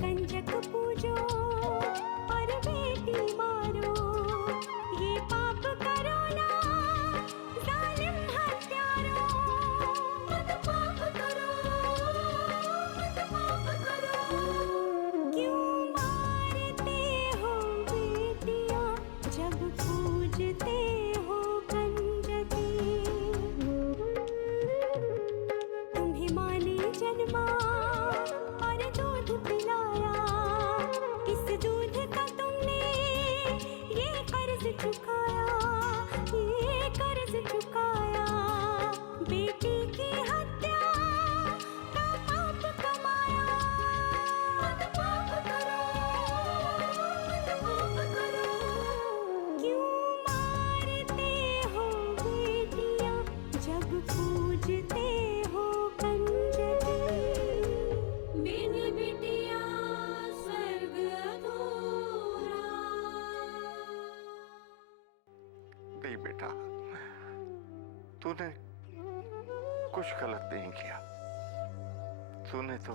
कंजक पूजो और बेटी मारो, ये पाप करो ना जालिम हत्यारो। मत पाप करो, मत पाप करो। क्यों मारते हो बेटियां जब पूजते हो कंजकी। तुम्हें माँ ने जन्मा और दूध पिलाया, इस दूध का तुमने ये कर्ज चुकाया, ये कर्ज चुकाया। बेटी की हत्या का पाप कमाया। मत पाप करो, मत पाप करो। क्यों मारते हो बेटियां जब पूजते हो कंजकी। बिन बिटिया स्वर्ग अधूरा। नहीं बेटा, तूने कुछ गलत नहीं किया। तूने तो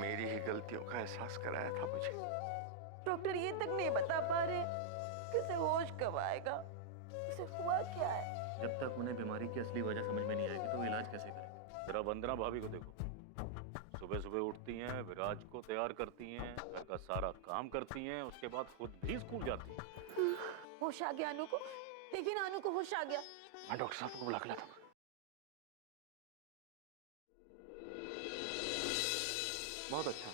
मेरी ही गलतियों का एहसास कराया था मुझे। डॉक्टर ये तक नहीं बता पा रहे कि उसे होश कब आएगा, उसे हुआ क्या है। जब तक उन्हें बीमारी की असली वजह समझ में नहीं आएगी तो वो इलाज कैसे करेंगे। जरा वंदना भाभी को देखो, सुबह सुबह उठती हैं, विराज को तैयार करती हैं, घर का सारा काम करती हैं, उसके बाद खुद भी स्कूल जाती हैं। होश आ गया अनु को, देखिए ना अनु को होश आ गया। मैं डॉक्टर साहब को बुला के लाता हूँ। बहुत अच्छा,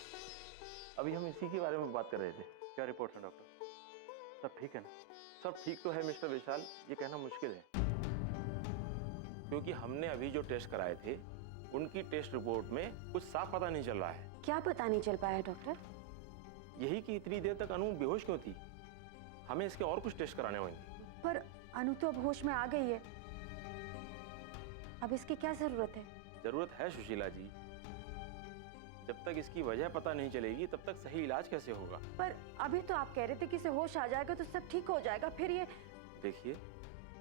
अभी हम इसी के बारे में बात कर रहे थे। क्या रिपोर्ट है डॉक्टर? सब ठीक है ना? सब ठीक तो है मिस्टर विशाल, ये कहना मुश्किल है क्योंकि हमने अभी जो टेस्ट कराए थे उनकी टेस्ट रिपोर्ट में कुछ साफ पता नहीं चल रहा है। क्या पता नहीं चल पाया डॉक्टर? यही कि इतनी देर तक अनु बेहोश क्यों थी। हमें इसके और कुछ टेस्ट कराने होंगे। पर अनु तो अब होश में आ गई है, अब इसकी क्या जरूरत है? जरूरत है सुशीला जी, जब तक इसकी वजह पता नहीं चलेगी तब तक सही इलाज कैसे होगा। पर अभी तो आप कह रहे थे कि इसे होश आ जाएगा तो सब ठीक हो जाएगा, फिर ये। देखिए,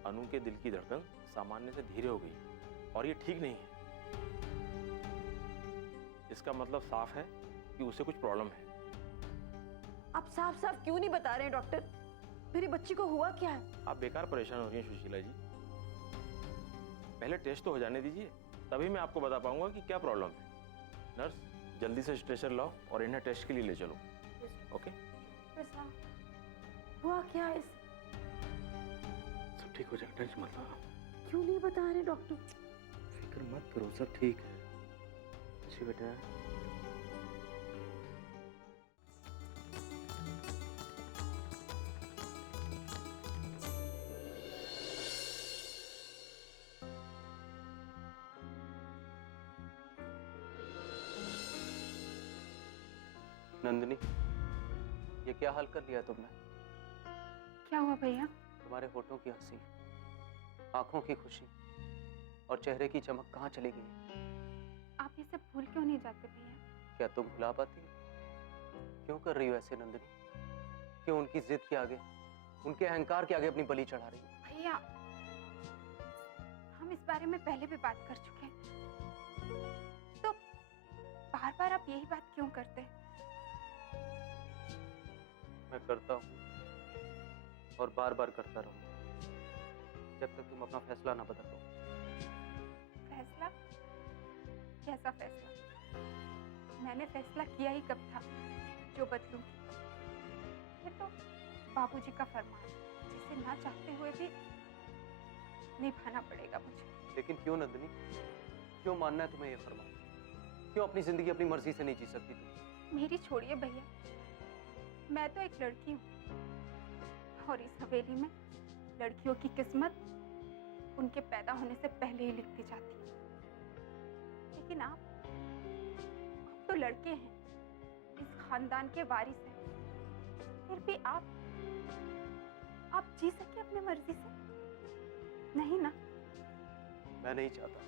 अनु के दिल की धड़कन सामान्य से धीरे हो गई और ये ठीक नहीं है। इसका मतलब साफ है कि उसे कुछ प्रॉब्लम है। आप साफ साफ क्यों नहीं बता रहे हैं डॉक्टर? मेरी बच्ची को हुआ क्या है? आप बेकार परेशान हो रही हैं सुशीला जी, पहले टेस्ट तो हो जाने दीजिए, तभी मैं आपको बता पाऊंगा कि क्या प्रॉब्लम है। नर्स, जल्दी से स्ट्रेचर लाओ और इन्हें टेस्ट के लिए ले चलो। ओके? हुआ क्या है? सब ठीक हो जाएगा, टेंशन मत लो। क्यों नहीं बता रहे डॉक्टर? फिक्र मत करो, सब ठीक है। अच्छी बेटा। नंदिनी, ये क्या हाल कर लिया तुमने? क्या हुआ भैया? तुम्हारे होठों की हंसी, आंखों की खुशी और चेहरे की चमक कहाँ चली गई? आप ये सब भूल क्यों नहीं जाते भैया? क्या तुम भुला पाती हो? क्यों कर रही हो ऐसे नंदिनी? क्यों उनकी जिद के आगे, उनके अहंकार के आगे अपनी बलि चढ़ा रही हो? भैया, हम इस बारे में पहले भी बात कर चुके हैं, तो बार बार आप यही बात क्यों करते हैं? मैं करता हूँ और बार बार करता रहूंगा जब तक तुम अपना फैसला ना बदल लो। फैसला? कैसा फैसला? मैंने फैसला किया ही कब था जो बदलूंगी? ये तो बाबूजी का फरमान, जिसे ना चाहते हुए भी निभाना पड़ेगा मुझे। लेकिन क्यों नंदिनी, क्यों मानना है तुम्हें ये फरमान? क्यों अपनी जिंदगी अपनी मर्जी से नहीं जी सकती तुम? मेरी छोड़िए भैया, मैं तो एक लड़की हूँ और इस हवेली में लड़कियों की किस्मत उनके पैदा होने से पहले ही लिखती जाती है। लेकिन आप तो लड़के हैं, इस खानदान के वारिस हैं, फिर भी आप जी सके अपनी मर्जी से? नहीं ना? मैं नहीं चाहता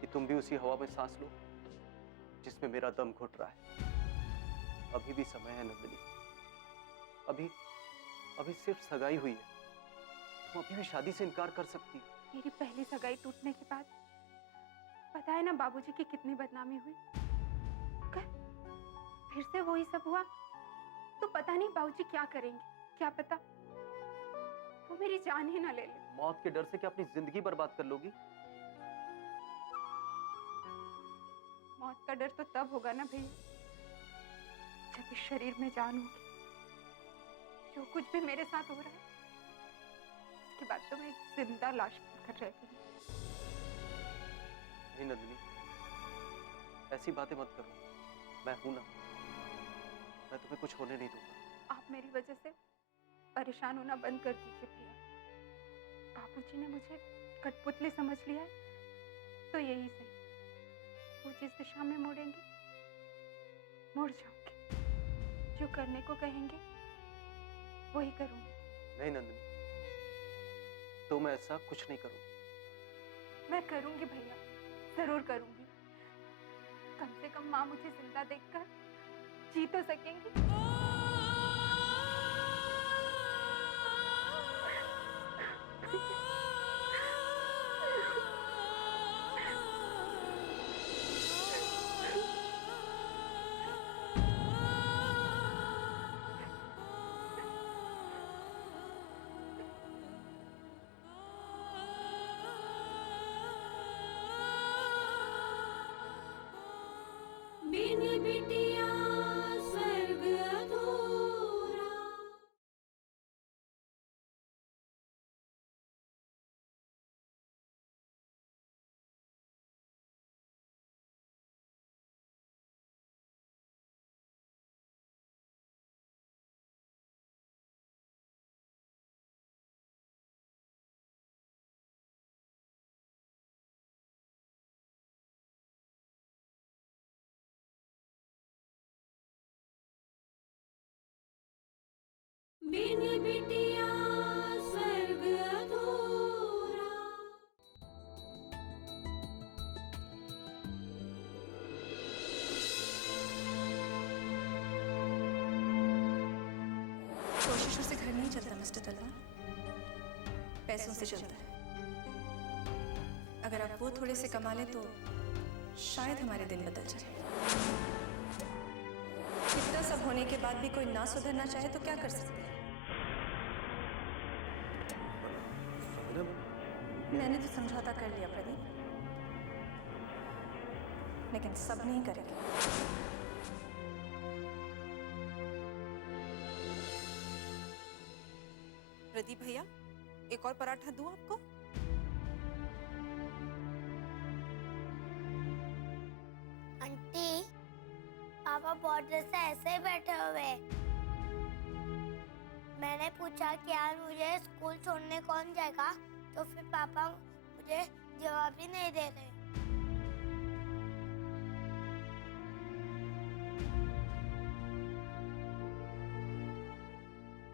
कि तुम भी उसी हवा में सांस लो जिसमें मेरा दम घुट रहा है। अभी भी समय है नंदिनी, अभी सिर्फ सगाई हुई है, तुम अभी भी शादी से इनकार कर सकती हो। मेरी पहली सगाई टूटने के बाद पता है ना बाबूजी की कितनी बदनामी हुई? फिर से वही सब हुआ तो पता नहीं बाबूजी क्या करेंगे, क्या पता वो मेरी जान ही ना ले ले। मौत के डर से क्या अपनी जिंदगी बर्बाद कर लोगी? मौत का डर तो तब होगा ना भैया जब इस शरीर में जान होगी। जो कुछ भी मेरे साथ हो रहा है उसके बाद तो मैं एक जिंदा लाश बनकर रह गई। नहीं नंदिनी, ऐसी बातें मत करो। मैं हूं ना, मैं तुम्हें कुछ होने नहीं दूंगा। आप मेरी वजह से परेशान होना बंद कर दीजिए भैया। बाबूजी ने मुझे कठपुतली समझ लिया है तो यही सही, वो जिस दिशा में मुड़ेंगे मुड़ जाऊंगी। जो करने को कहेंगे वही करूंगी। नहीं नंदिनी, तुम ऐसा कुछ नहीं करोगी। मैं करूंगी भैया, जरूर करूंगी। कम से कम माँ मुझे जिंदा देखकर जी तो सकेंगी। बिन बिटिया स्वर्ग अधूरा। बिन बिटिया स्वर्ग अधूरा। कोशिशों से घर नहीं चलता मिस्टर तलवार, पैसों से चलता है। अगर आप वो थोड़े से कमा लें तो शायद हमारे दिन बदल जाए। इतना सब होने के बाद भी कोई ना सुधरना चाहे तो क्या कर सकते हैं? मैंने तो समझौता कर लिया प्रदीप, लेकिन सब नहीं करेंगे। प्रदीप भैया, एक और पराठा दूं आपको? आंटी, पापा बहुत देर से ऐसे ही बैठे हुए। मैंने पूछा कि यार मुझे स्कूल छोड़ने कौन जाएगा, तो फिर पापा मुझे जवाब ही नहीं दे रहे।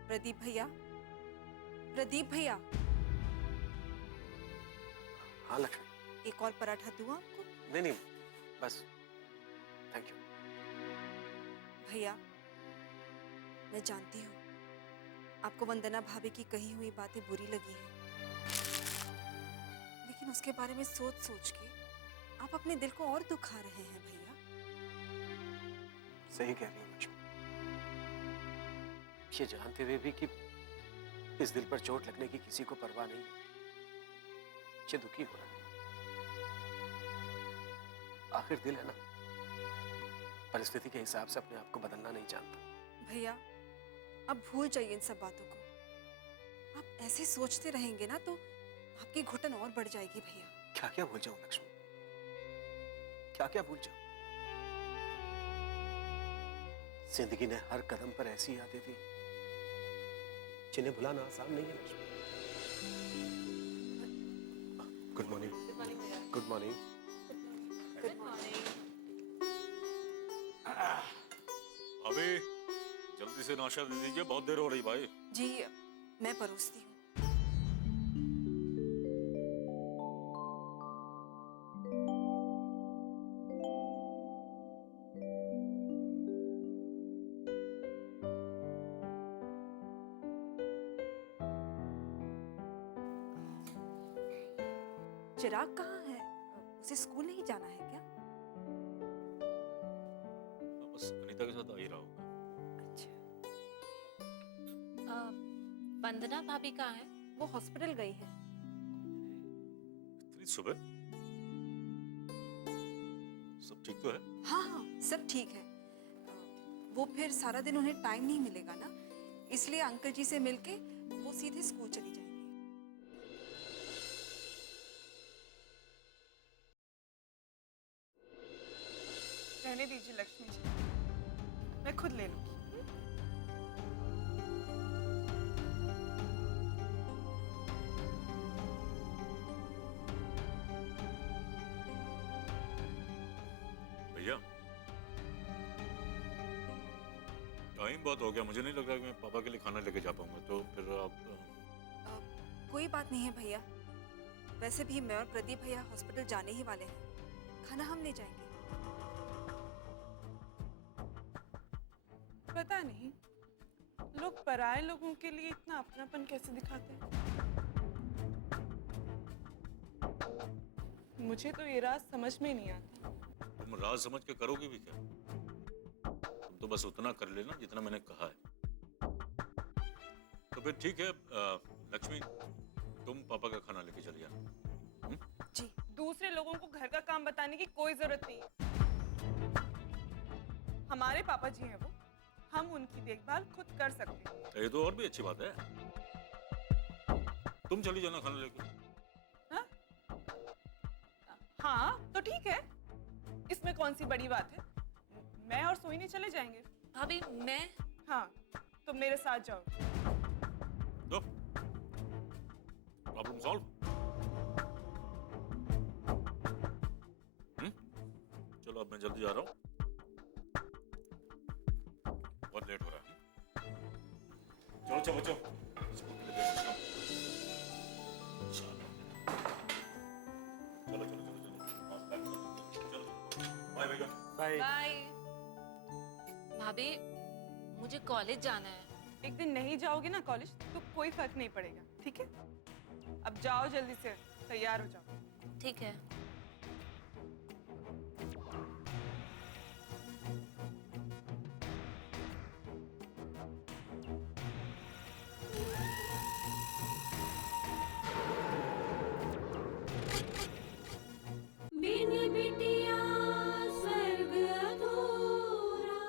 प्रदीप भैया, प्रदीप भैया, हाँ लक्ष्मी। एक और पराठा दूं आपको? नहीं नहीं, बस थैंक यू। भैया, मैं जानती हूँ आपको वंदना भाभी की कही हुई बातें बुरी लगी हैं, लेकिन उसके बारे में सोच सोच के आप अपने दिल को और दुखा रहे हैं भैया। सही कह रही हूँ लक्ष्मी। ये जानते हुए भी कि इस दिल पर चोट लगने की किसी को परवाह नहीं है, ये दुखी हो रहा है। आखिर दिल है ना, परिस्थिति के हिसाब से अपने आप को बदलना नहीं जानता। भैया, अब भूल जाइए इन सब बातों को। आप ऐसे सोचते रहेंगे ना तो आपकी घुटन और बढ़ जाएगी भैया। क्या क्या भूल जाऊं लक्ष्मी, क्या क्या भूल जाऊं? जिंदगी ने हर कदम पर ऐसी यादें दी जिन्हें भुलाना आसान नहीं है Lakshmi. Good morning. Good morning. Good morning. अभी जल्दी से नाश्ता दे दीजिए, बहुत देर हो रही भाई। जी मैं परोसती हूँ। चिराग कहाँ है? उसे स्कूल नहीं जाना है क्या? बस अनीता के साथ आ ही रहा होगा। वंदना भाभी कहाँ है? वो हॉस्पिटल गई है। इतनी सुबह? सब ठीक तो है? हाँ हाँ, सब ठीक है। वो फिर सारा दिन उन्हें टाइम नहीं मिलेगा ना, इसलिए अंकल जी से मिलके वो सीधे स्कूल चली जाएंगी। रहने दीजिए लक्ष्मी जी, मैं खुद ले लूंगी। भैया, टाइम बहुत हो गया, मुझे नहीं लग रहा कि मैं पापा के लिए खाना लेके जा पाऊंगा, तो फिर आप कोई बात नहीं है भैया। वैसे भी मैं और प्रदीप भैया हॉस्पिटल जाने ही वाले हैं, खाना हम ले जाएंगे। पता नहीं लोग पराये लोगों के लिए इतना अपनापन कैसे दिखाते हैं। मुझे तो ये राज समझ में नहीं आता। तुम राज समझ के करोगे भी क्या? तुम तो बस उतना कर लेना जितना मैंने कहा है। तो फिर ठीक है, लक्ष्मी तुम पापा का खाना लेके चले जाना। जी। दूसरे लोगों को घर का काम बताने की कोई जरूरत नहीं है। हमारे पापा जी हैं वो, हम उनकी देखभाल खुद कर सकते हैं। ये तो और भी अच्छी बात है। तुम चली जाना खाना लेके। हाँ? हाँ तो ठीक है, इसमें कौन सी बड़ी बात है। मैं और सोहिनी चले जाएंगे। भाभी मैं? हाँ, तुम मेरे साथ जाओ। तो प्रॉब्लम सॉल्व। चलो अब मैं जल्दी जा रहा हूँ, बहुत लेट हो रहा है। चलो चलो बच्चों, स्कूल के लिए देर हो गया। चलो चलो चलो चलो चलो, बाय भैया। बाय। बाय। भाभी मुझे कॉलेज जाना है। एक दिन नहीं जाओगे ना कॉलेज तो कोई फर्क नहीं पड़ेगा, ठीक है? अब जाओ जल्दी से, तैयार हो जाओ। ठीक है। बिन बिटिया स्वर्ग अधूरा।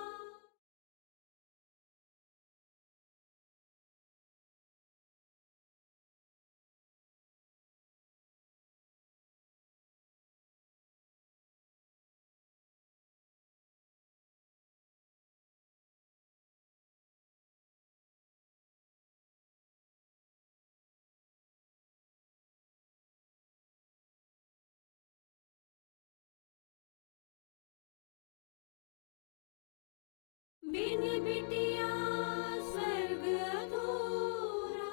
बिन बिटिया स्वर्ग अधूरा।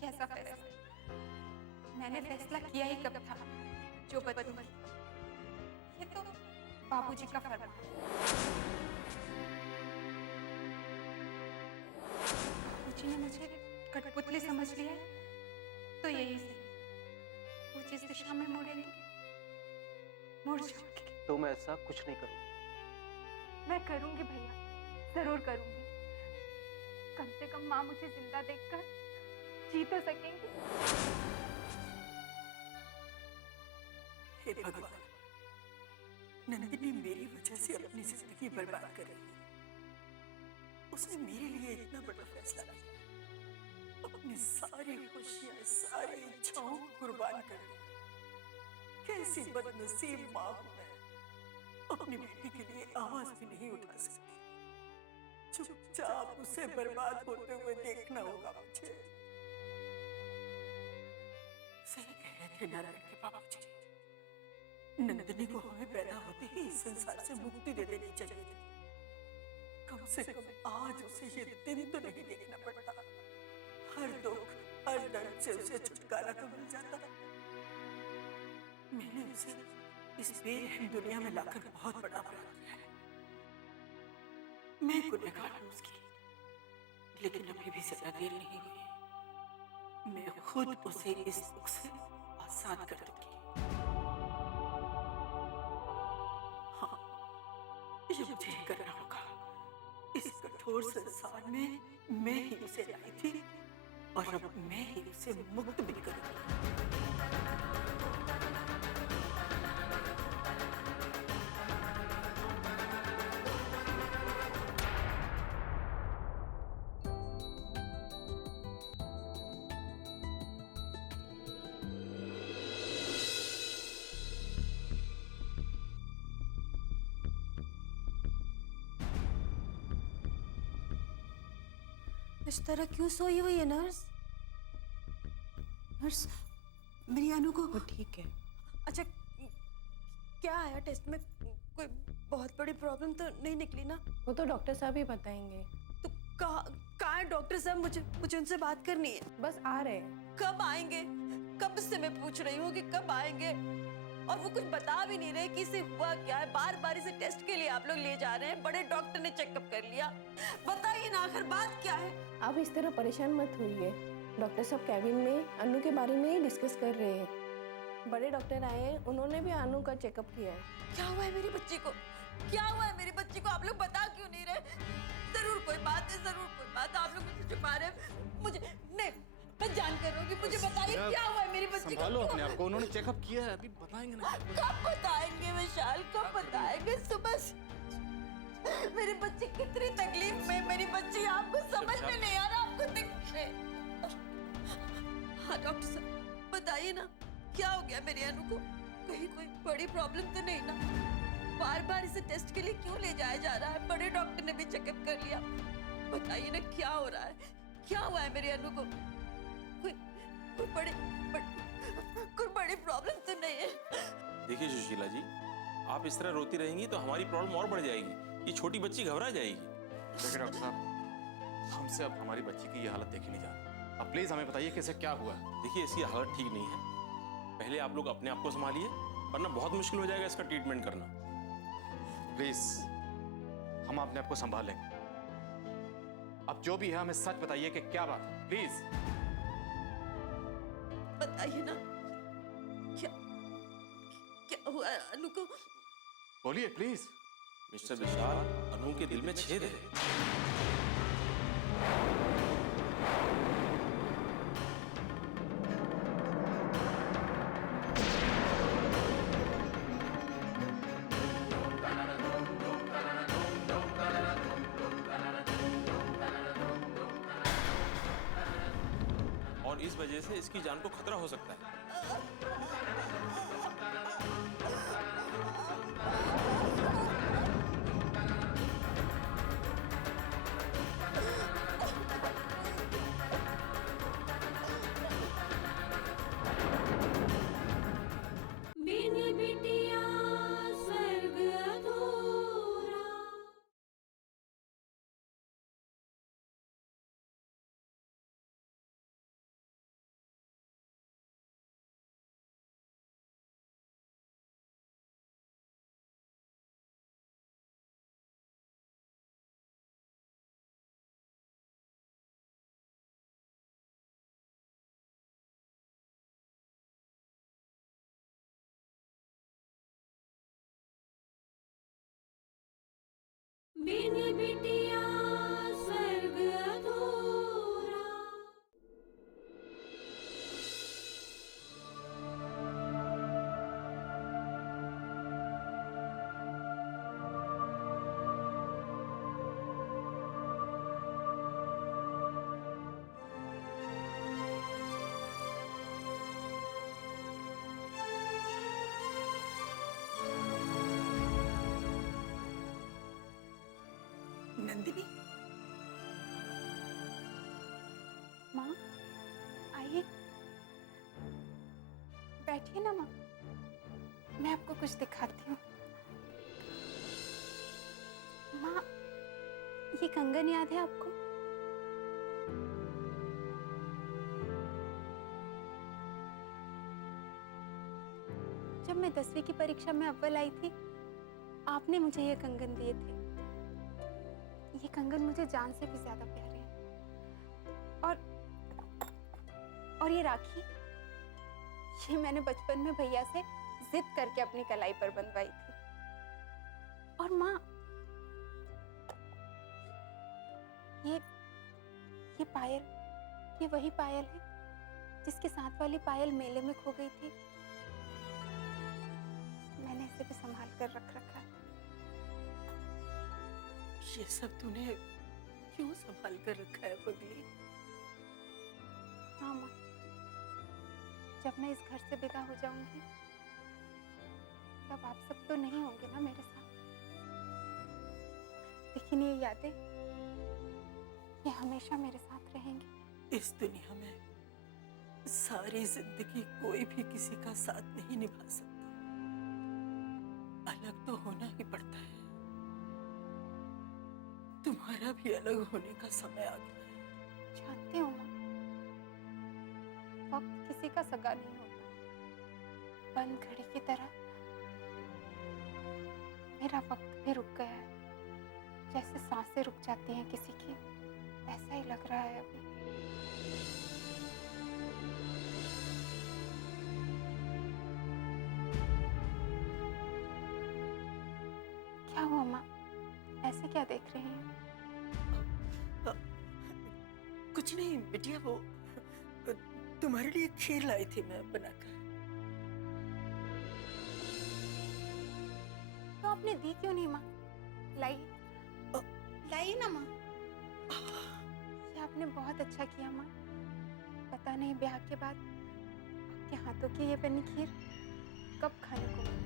कैसा फैसला? मैंने फैसला किया ही कब था जो बदलूं। ये तो बाबूजी का फर्मान है। बाबूजी ने मुझे कठपुतली समझ लिया है, तो यही से वो जिस दिशा में मुड़ेंगे मुड़ जाऊंगी। तो मैं ऐसा कुछ नहीं करूँगा। मैं करूंगी भैया, जरूर करूंगी। कम से कम माँ मुझे जिंदा देखकर जी तो सकेंगी। हे भगवान, नंदिनी मेरी वजह से अपनी जिंदगी बर्बाद कर रही है। उसने मेरे लिए इतना बड़ा फैसला लिया, अपनी सारी खुशियां, सारी इच्छाओं को कुर्बान कर दी। कैसी बदनसीब माँ हूं मैं, अपनी बेटी के लिए आवाज भी नहीं उठा सकती। चुपचाप उसे बर्बाद होते हुए देखना होगा मुझे। सही कह रहे थे नारायण के बाबूजी, नंदिनी को हमें पैदा होते ही इस संसार से मुक्ति दे देनी चाहिए थी। कम से कम आज उसे ये दिन तो नहीं देखना पड़ता। हर दुख, हर दर्द से उसे छुटकारा तो मिल जाता। मैंने उसे इस बेरहम दुनिया में लाकर बहुत बड़ा अपराध किया है। मैं गुनहगार हूं उसकी, लेकिन अभी भी सजा देर नहीं हुई। मैं खुद उसे इस दुख से आजाद कर दूंगी। हाँ, ये मुझे ही करना होगा। इस कठोर संसार में मैं ही उसे लाई थी और अब मैं ही उसे मुक्त भी करूंगी। इस तरह क्यों सोई हुई है नर्स? नर्स, मेरी अनु को वो ठीक है। अच्छा, क्या आया टेस्ट में? कोई बहुत बड़ी प्रॉब्लम तो नहीं निकली ना? वो तो डॉक्टर साहब ही बताएंगे। तो कहाँ है डॉक्टर साहब? मुझे उनसे बात करनी है। बस आ रहे हैं। कब आएंगे? कब से मैं पूछ रही हूँ कि कब आएंगे, और वो कुछ बता भी नहीं रहे कि इसे हुआ क्या है। बार बार इसे टेस्ट के लिए आप लोग ले जा रहे हैं। बड़े डॉक्टर ने चेकअप कर लिया। बताइए ना, आखिर बात क्या है? आप इस तरह परेशान मत होइए। डॉक्टर साहब कैबिन में अनु के बारे में ही डिस्कस कर रहे हैं। बड़े डॉक्टर आए हैं, उन्होंने भी अनु का चेकअप किया है। क्या हुआ है मेरी बच्ची को? क्या हुआ है मेरी बच्ची को? आप लोग बता क्यों नहीं रहे? जरूर कोई बात है, जरूर कोई बात। आप लोग मुझे छुपा रहे हैं। मुझे नहीं, मैं जान कर रहूंगी। मुझे बताइए क्या हुआ है मेरी बच्ची को? संभालो अपने आप को, उन्होंने चेकअप किया है, अभी बताएंगे ना। कब बताएंगे विशाल, कब बताएंगे? सुबह से मेरी बच्ची कितनी तकलीफ में, मेरी बच्ची आपको समझ में नहीं आ रहा, आपको दिखे। हाँ डॉक्टर साहब बताइए ना, क्या हो गया मेरी अनु को? कहीं कोई बड़ी प्रॉब्लम तो नहीं ना? बार बार इसे टेस्ट के लिए क्यों ले जाया जा रहा है? बड़े डॉक्टर ने भी चेकअप कर लिया। बताइए ना क्या हो रहा है? क्या हुआ है मेरी अनु को? कोई बड़ी प्रॉब्लम तो नहीं है? देखिए सुशीला जी, आप इस तरह रोती रहेंगी तो हमारी प्रॉब्लम और बढ़ जाएगी। ये छोटी बच्ची घबरा जाएगी। देखिए डॉक्टर साहब, हमसे अब हमारी बच्ची की ये हालत देखी नहीं जा रही। अब प्लीज हमें बताइए कि इसे क्या हुआ? देखिए इसकी हालत ठीक नहीं है। पहले आप लोग अपने आप को संभालिए, वरना बहुत मुश्किल हो जाएगा इसका ट्रीटमेंट करना। प्लीज, हम अपने आप को संभाल लेंगे। अब जो भी है हमें सच बताइए कि क्या बात है, प्लीज बताइए ना, क्या हुआ है अनु को? बोलिए प्लीज। मिस्टर विशाल, अनु के दिल में छेद है। और इस वजह से इसकी जान को खतरा हो सकता है। बिन बिटिया स्वर्ग अधूरा। बिन बिटिया स्वर्ग अधूरा। नंदिनी, माँ आइए, बैठिए ना माँ, मैं आपको कुछ दिखाती हूँ। माँ, ये कंगन याद है आपको? जब मैं 10वीं की परीक्षा में अव्वल आई थी, आपने मुझे ये कंगन दिए थे। ये कंगन मुझे जान से भी ज्यादा प्यारे हैं। और ये राखी, ये मैंने बचपन में भैया से जिद करके अपनी कलाई पर बंधवाई थी। और माँ, ये पायल, ये वही पायल है जिसके साथ वाली पायल मेले में खो गई थी। मैंने इसे भी संभाल कर रख रखा है। ये सब तूने क्यों संभाल कर रखा है पगली? हाँ माँ, जब मैं इस घर से विदा हो जाऊंगी तब आप सब तो नहीं होंगे ना मेरे साथ, लेकिन ये यादें, ये हमेशा मेरे साथ रहेंगी। इस दुनिया में सारी जिंदगी कोई भी किसी का साथ नहीं निभा सकता, अलग तो होना ही पड़ता है। तुम्हारा भी अलग होने का समय आ गया है। जानती हूँ माँ, वक्त किसी का सगा नहीं होता। बंद घड़ी की तरह मेरा वक्त भी रुक गया है, जैसे सांसें रुक जाती हैं किसी की, ऐसा ही लग रहा है अभी। क्या हुआ माँ, ऐसे क्या देख रही हैं? कुछ नहीं बिटिया, वो तुम्हारे लिए खीर लाई थी मैं बनाकर। तो आपने दी क्यों नहीं माँ? लाई ना माँ। ये आपने बहुत अच्छा किया माँ। पता नहीं ब्याह के बाद आपके हाथों की ये बनी खीर कब खाने को मिली।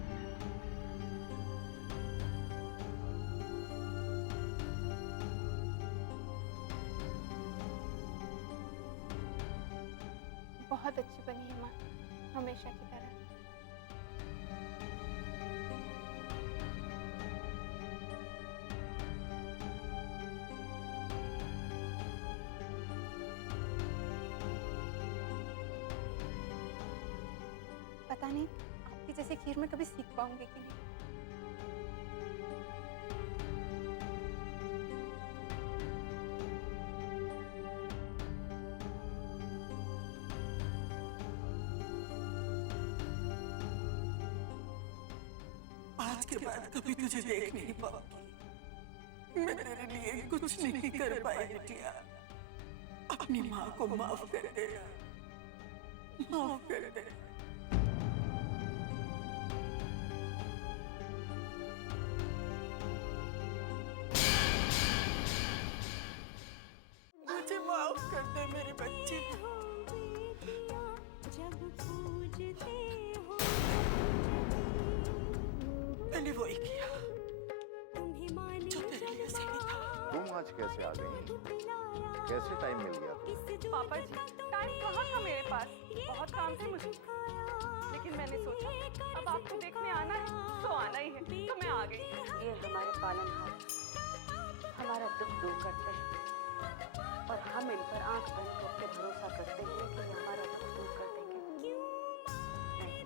बहुत अच्छी बनी है माँ, हमेशा की तरह। पता नहीं आपकी जैसे खीर में कभी सीख पाऊंगी कि नहीं। आज के बाद कभी तुझे देख नहीं पाऊंगी। मैं तेरे लिए कुछ नहीं कर पाई बिटिया। अपनी माँ को माफ कर दे, माफ कर दे। मुझे माफ कर दे मेरे बच्चे। मैंने वही किया जो तेरे लिए सही था। तुम आज कैसे आ गई? कैसे टाइम मिल गया तुम्हें? पापा जी, टाइम कहाँ था मेरे पास, बहुत काम थे मुझे। लेकिन मैंने सोचा अब आपको देखने आना है तो आना ही है, तो मैं आ गई। ये हमारे पालनहार हमारा दुख दूर करते हैं और हम इन पर आंख बंद करके भरोसा करते हैं कि ये हमारा दुख दूर कर देंगे। नहीं,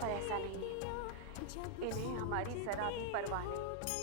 पर ऐसा नहीं है। इन्हें हमारी जरा भी परवाह नहीं।